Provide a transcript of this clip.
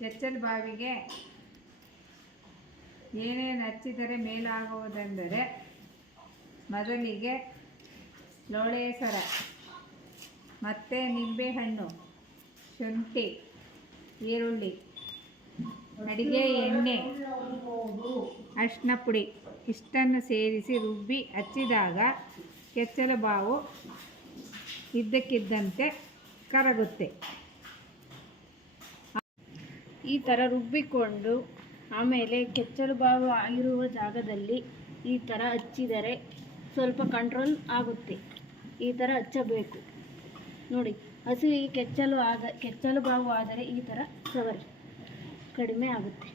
ಕೆಚ್ಚಲು ಬಾವಿಗೆ ಏನೇನು ಹಚ್ಚಿದರೆ ಮೇಲಾಗುವುದೆಂದರೆ, ಮೊದಲಿಗೆ ಲೋಳೆ ಸರ ಮತ್ತು ನಿಂಬೆಹಣ್ಣು, ಶುಂಠಿ, ಈರುಳ್ಳಿ, ಅಡಿಗೆ ಎಣ್ಣೆ, ಅರಿಶಿನ ಪುಡಿ ಇಷ್ಟನ್ನು ಸೇರಿಸಿ ರುಬ್ಬಿ ಹಚ್ಚಿದಾಗ ಕೆಚ್ಚಲು ಬಾವು ಇದ್ದಕ್ಕಿದ್ದಂತೆ ಕರಗುತ್ತೆ. ಈ ಥರ ರುಬ್ಬಿಕೊಂಡು ಆಮೇಲೆ ಕೆಚ್ಚಲು ಬಾವು ಆಗಿರುವ ಜಾಗದಲ್ಲಿ ಈ ಥರ ಹಚ್ಚಿದರೆ ಸ್ವಲ್ಪ ಕಂಟ್ರೋಲ್ ಆಗುತ್ತೆ. ಈ ಥರ ಹಚ್ಚಬೇಕು ನೋಡಿ. ಹಸುವಿಗೆ ಕೆಚ್ಚಲು ಬಾವು ಆದರೆ ಈ ಥರ ಸವರಿ ಕಡಿಮೆ ಆಗುತ್ತೆ.